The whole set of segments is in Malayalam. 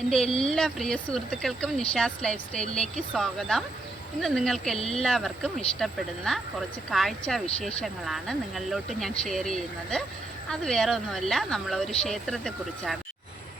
എൻ്റെ എല്ലാ പ്രിയ സുഹൃത്തുക്കൾക്കും നിഷാസ് ലൈഫ് സ്റ്റൈലിലേക്ക് സ്വാഗതം. ഇന്ന് നിങ്ങൾക്ക് എല്ലാവർക്കും ഇഷ്ടപ്പെടുന്ന കുറച്ച് കാഴ്ച വിശേഷങ്ങളാണ് നിങ്ങളിലോട്ട് ഞാൻ ഷെയർ ചെയ്യുന്നത്. അത് വേറെ ഒന്നുമല്ല, നമ്മളൊരു ക്ഷേത്രത്തെക്കുറിച്ചാണ്.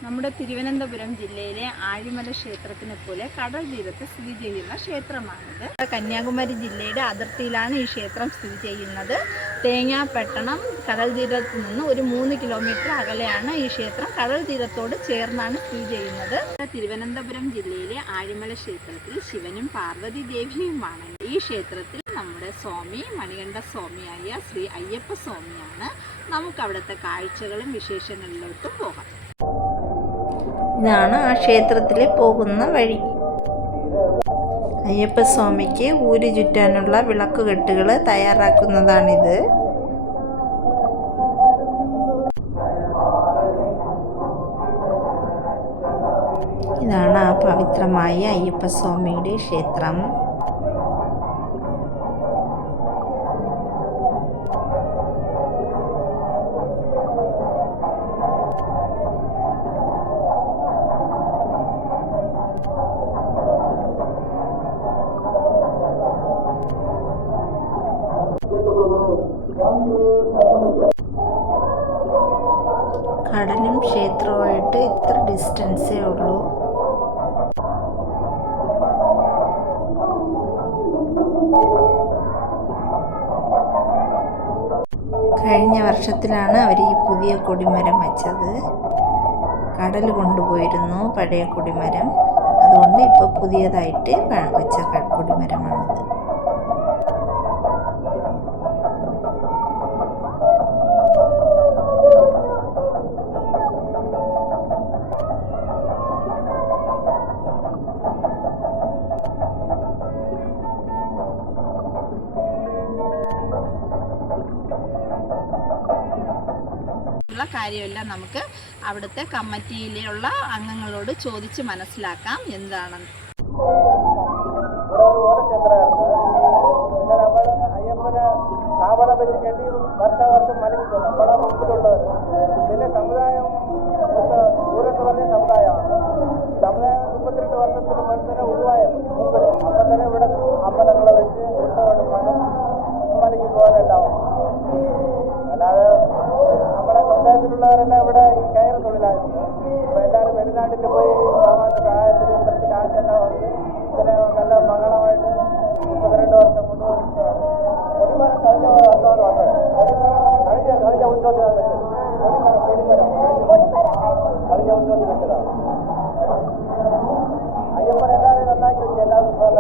നമ്മുടെ തിരുവനന്തപുരം ജില്ലയിലെ ആഴിമല ക്ഷേത്രത്തിനെ പോലെ കടൽ തീരത്ത് സ്ഥിതി ചെയ്യുന്ന ക്ഷേത്രമാണിത്. കന്യാകുമാരി ജില്ലയുടെ അതിർത്തിയിലാണ് ഈ ക്ഷേത്രം സ്ഥിതി ചെയ്യുന്നത്. തേങ്ങാപട്ടണം കടൽ തീരത്ത് നിന്ന് ഒരു 3 കിലോമീറ്റർ അകലെയാണ് ഈ ക്ഷേത്രം. കടൽ തീരത്തോട് ചേർന്നാണ് സ്ഥിതി ചെയ്യുന്നത്. തിരുവനന്തപുരം ജില്ലയിലെ ആഴിമല ക്ഷേത്രത്തിൽ ശിവനും പാർവതി ദേവിയുമാണ്. ഈ ക്ഷേത്രത്തിൽ നമ്മുടെ സ്വാമി മണികണ്ഠ സ്വാമിയായ ശ്രീ അയ്യപ്പ സ്വാമിയാണ്. നമുക്ക് അവിടുത്തെ കാഴ്ചകളും വിശേഷങ്ങളിലോട്ടും പോകാം. ഇതാണ് ആ ക്ഷേത്രത്തിൽ പോകുന്ന വഴി. അയ്യപ്പസ്വാമിക്ക് ഊര് ചുറ്റാനുള്ള വിളക്കുകെട്ടുകൾ തയ്യാറാക്കുന്നതാണിത്. ഇതാണ് ആ പവിത്രമായ അയ്യപ്പസ്വാമിയുടെ ക്ഷേത്രം. കടലും ക്ഷേത്രവുമായിട്ട് ഇത്ര ഡിസ്റ്റൻസേ ഉള്ളൂ. കഴിഞ്ഞ വർഷത്തിലാണ് അവർ ഈ പുതിയ കൊടിമരം വെച്ചത്. കടൽ കൊണ്ടുപോയിരുന്നു പഴയ കൊടിമരം, അതുകൊണ്ട് ഇപ്പോൾ പുതിയതായിട്ട് വെച്ച കൊടിമരമാണിത്. കാര്യമെല്ലാം നമുക്ക് അവിടുത്തെ കമ്മിറ്റിയിലുള്ള അംഗങ്ങളോട് ചോദിച്ച് മനസ്സിലാക്കാം എന്താണെന്ന്. പിന്നെ സമുദായം ദൂരത്ത് പറഞ്ഞ സമുദായമാണ്. സമുദായം 32 വർഷത്തിന് മുൻപിനെ ഉരുവായത് മുമ്പിൽ. അപ്പം തന്നെ ഇവിടെ അമ്പലങ്ങൾ വെച്ച് ഉത്സവമെടുക്കാനും മലയ്ക്ക് പോകാനെല്ലാം. അല്ലാതെ നമ്മുടെ സമുദായത്തിലുള്ളവരെല്ലാം ഇവിടെ ഈ കയർ തൊഴിലായിരുന്നു. അപ്പോൾ എല്ലാവരും വെളിനാട്ടിൽ പോയി സാമാന്യ പ്രായത്തിൽ കുറച്ച് കാശെല്ലാം വന്ന് ഇതിനെ നല്ല മംഗളമായിട്ട് 32 വർഷം കൊണ്ട് ഉത്സവമാണ്. കൊടിമരം കഴിഞ്ഞ വർഷമാണ് വന്നത്. കഴിഞ്ഞ ഉത്സവത്തിനാണ് വെച്ചത്. കൊടിമരം കഴിഞ്ഞ ഉത്സവത്തിൽ വെച്ചതാണ്. അയ്യപ്പൻ എല്ലാവരെയും നന്നാക്കി വെച്ചു. എല്ലാ ഉത്സവം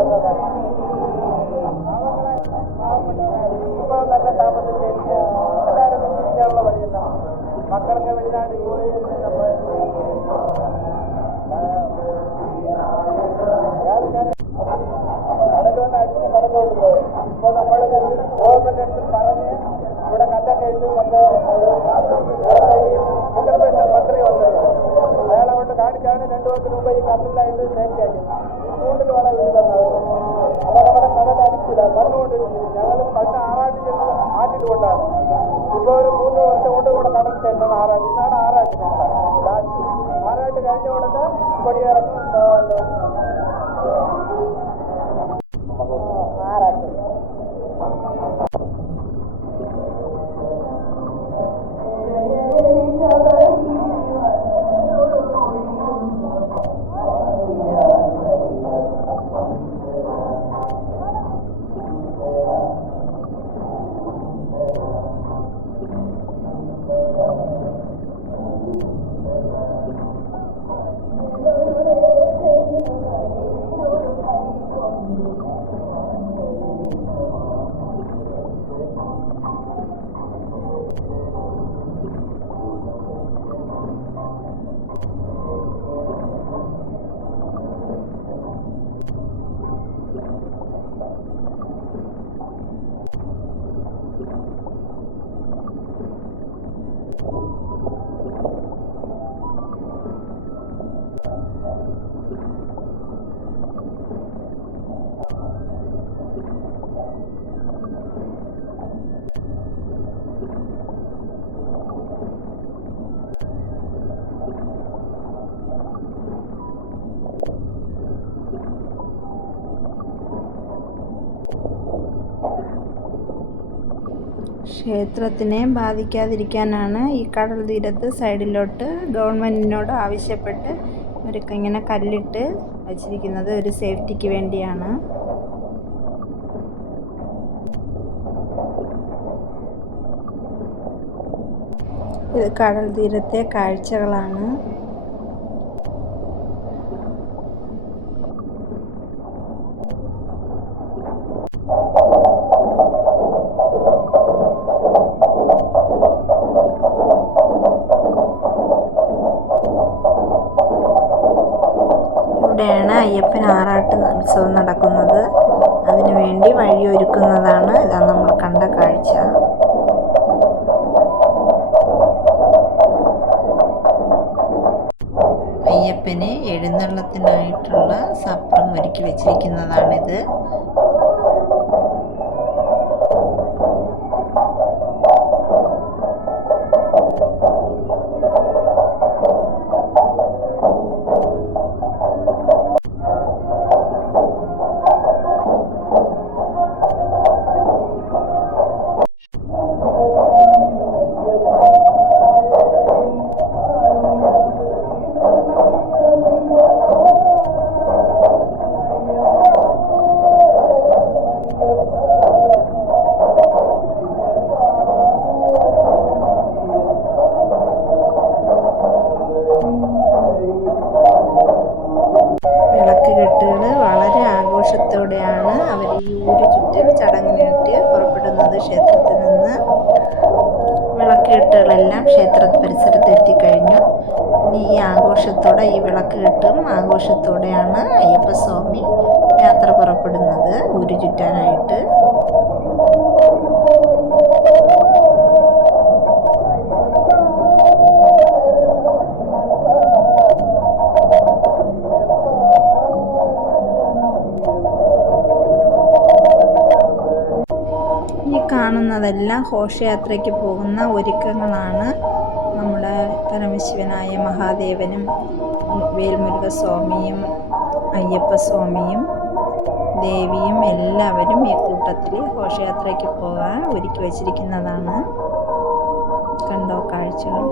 ഇപ്പോൾ നല്ല താമസത്തിൽ എല്ലാവരും ജീവിക്കാനുള്ള വഴിയെല്ലാം മക്കളൊക്കെ വെളിനാട്ടിൽ പോയി നമ്മൾ കടലുകൊണ്ട് അടിച്ച് കടലോട്ട് പോയി. ഇപ്പോൾ നമ്മൾ ഗവൺമെന്റ് അടുത്ത് പറഞ്ഞ് ഇവിടെ കല്ലൊക്കെ ഇട്ട് മറ്റേ ഉത്തർപ്രദേശ് മന്ത്രി വന്നത് അയാളെ കൊണ്ട് കാണിച്ചാണ് 2 ദിവസത്തിന് മുമ്പ് ഈ കല്ലിലായിട്ട് സേഫ്റ്റി ആക്കി ചൂണ്ടിൽ വേണം വീട് തന്നത്. അപ്പോൾ നമ്മുടെ കടൽ അടിച്ചില്ല, പറഞ്ഞുകൊണ്ടിരിക്കുന്നു. ഞങ്ങൾ പണ്ട് ആറാട്ട് ചെന്നത് ആറ്റിൽ കൊണ്ടാണ്. ഇപ്പോൾ ഒരു 3 വർഷം കൊണ്ട് ഇവിടെ കടൽ ചെന്നാണ് ആറാട്ട്. ഇന്നാണ് ആറാട്ട് നമ്മുടെ ലാസ്റ്റ്. ആറാട്ട് കഴിഞ്ഞ ഉടനെ കൊടിയിറങ്ങും ആറാട്ട്. ക്ഷേത്രത്തിനെ ബാധിക്കാതിരിക്കാനാണ് ഈ കടൽ തീരത്ത് സൈഡിലോട്ട് ഗവൺമെൻറ്റിനോട് ആവശ്യപ്പെട്ട് അവരൊക്കെ ഇങ്ങനെ കല്ലിട്ട് വച്ചിരിക്കുന്നത് ഒരു സേഫ്റ്റിക്ക് വേണ്ടിയാണ്. ഇത് കടൽ തീരത്തെ കാഴ്ചകളാണ്. ഇവിടെയാണ് അയ്യപ്പൻ ആറാട്ട് ഉത്സവം നടക്കുന്നത്. അതിനുവേണ്ടി വഴിയൊരുക്കുന്നതാണ് ഇതാ നമ്മൾ കണ്ട കാഴ്ച. അയ്യപ്പന് എഴുന്നള്ളത്തിനായിട്ടുള്ള സപ്രം ഒരുക്കി വെച്ചിരിക്കുന്നതാണിത്. വിളക്കുകെട്ടുകൾ വളരെ ആഘോഷത്തോടെയാണ് അവർ ഈ ഊര് ചുറ്റൽ ചടങ്ങിനായിട്ട് പുറപ്പെടുന്നത്. ക്ഷേത്രത്തിൽ നിന്ന് വിളക്കുകെട്ടുകളെല്ലാം ക്ഷേത്ര പരിസരത്ത് എത്തിക്കഴിഞ്ഞു. ഇനി ഈ ആഘോഷത്തോടെ ഈ വിളക്കുകെട്ടും ആഘോഷത്തോടെയാണ് അയ്യപ്പസ്വാമി യാത്ര പുറപ്പെടുന്നത് ഊര് ചുറ്റാനായിട്ട്. ഈ കാണുന്നതെല്ലാം ഘോഷയാത്രയ്ക്ക് പോകുന്ന ഒരുക്കങ്ങളാണ്. നമ്മുടെ പരമശിവനായ മഹാദേവനും വേൽമുരുകസ്വാമിയും അയ്യപ്പസ്വാമിയും ദേവിയും എല്ലാവരും ഈ കൂട്ടത്തിൽ ഘോഷയാത്രയ്ക്ക് പോകാൻ ഒരുക്കി വച്ചിരിക്കുന്നതാണ്. കണ്ടോ കാഴ്ചകൾ.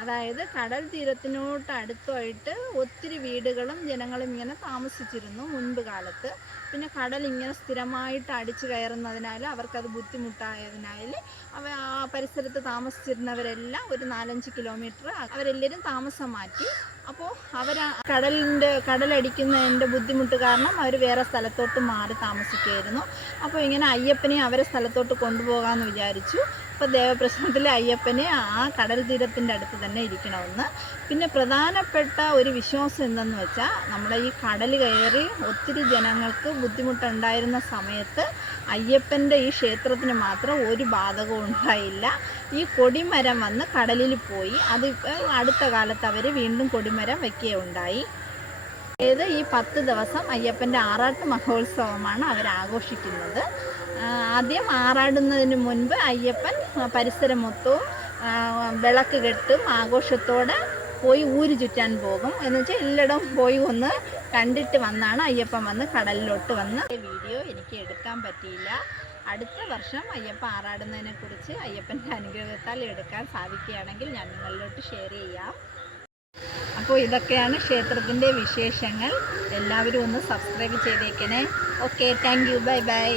അതായത് കടൽ തീരത്തിനോട്ട് അടുത്തായിട്ട് ഒത്തിരി വീടുകളും ജനങ്ങളും ഇങ്ങനെ താമസിച്ചിരുന്നു മുൻപ് കാലത്ത്. പിന്നെ കടൽ ഇങ്ങനെ സ്ഥിരമായിട്ട് അടിച്ചു കയറുന്നതിനാൽ അവർക്കത് ബുദ്ധിമുട്ടായതിനാൽ ആ പരിസരത്ത് താമസിച്ചിരുന്നവരെല്ലാം ഒരു 4-5 കിലോമീറ്റർ അവരെല്ലാവരും താമസം മാറ്റി. അപ്പോൾ കടലടിക്കുന്നതിൻ്റെ ബുദ്ധിമുട്ട് കാരണം അവർ വേറെ സ്ഥലത്തോട്ട് മാറി താമസിക്കുമായിരുന്നു. അപ്പോൾ ഇങ്ങനെ അയ്യപ്പനെ അവരെ സ്ഥലത്തോട്ട് കൊണ്ടുപോകാമെന്ന് വിചാരിച്ചു. അപ്പോൾ ദേവപ്രശ്നത്തിൽ അയ്യപ്പനെ ആ കടൽ തീരത്തിൻ്റെ അടുത്ത് തന്നെ ഇരിക്കണമെന്ന്. പിന്നെ പ്രധാനപ്പെട്ട ഒരു വിശ്വാസം എന്തെന്ന് വെച്ചാൽ നമ്മുടെ ഈ കടൽ കയറി ഒത്തിരി ജനങ്ങൾക്ക് ബുദ്ധിമുട്ടുണ്ടായിരുന്ന സമയത്ത് അയ്യപ്പൻ്റെ ഈ ക്ഷേത്രത്തിന് മാത്രം ഒരു ബാധകവും ഉണ്ടായില്ല. ഈ കൊടിമരം വന്ന് കടലിൽ പോയി. അത് അടുത്ത കാലത്ത് അവർ വീണ്ടും കൊടിമരം വയ്ക്കുകയുണ്ടായി. അതായത് ഈ 10 ദിവസം അയ്യപ്പൻ്റെ ആറാട്ട് മഹോത്സവമാണ് അവരാഘോഷിക്കുന്നത്. ആദ്യം ആറാടുന്നതിന് മുൻപ് അയ്യപ്പൻ പരിസരം മൊത്തവും വിളക്ക് കെട്ടും ആഘോഷത്തോടെ പോയി ഊര് ചുറ്റാൻ പോകും. എന്ന് വെച്ചാൽ എല്ലായിടവും പോയി ഒന്ന് കണ്ടിട്ട് വന്നാണ് അയ്യപ്പൻ വന്ന് കടലിലോട്ട് വന്ന്. വീഡിയോ എനിക്ക് എടുക്കാൻ പറ്റിയില്ല. അടുത്ത വർഷം അയ്യപ്പ ആറാടുന്നതിനെ കുറിച്ച് അയ്യപ്പൻ്റെ അനുഗ്രഹത്താൽ എടുക്കാൻ സാധിക്കുകയാണെങ്കിൽ ഞാൻ നിങ്ങളിലോട്ട് ഷെയർ ചെയ്യാം. അപ്പോൾ ഇതൊക്കെയാണ് ക്ഷേത്രത്തിൻ്റെ വിശേഷങ്ങൾ. എല്ലാവരും ഒന്ന് സബ്സ്ക്രൈബ് ചെയ്തേക്കണേ. Okay, thank you, bye bye.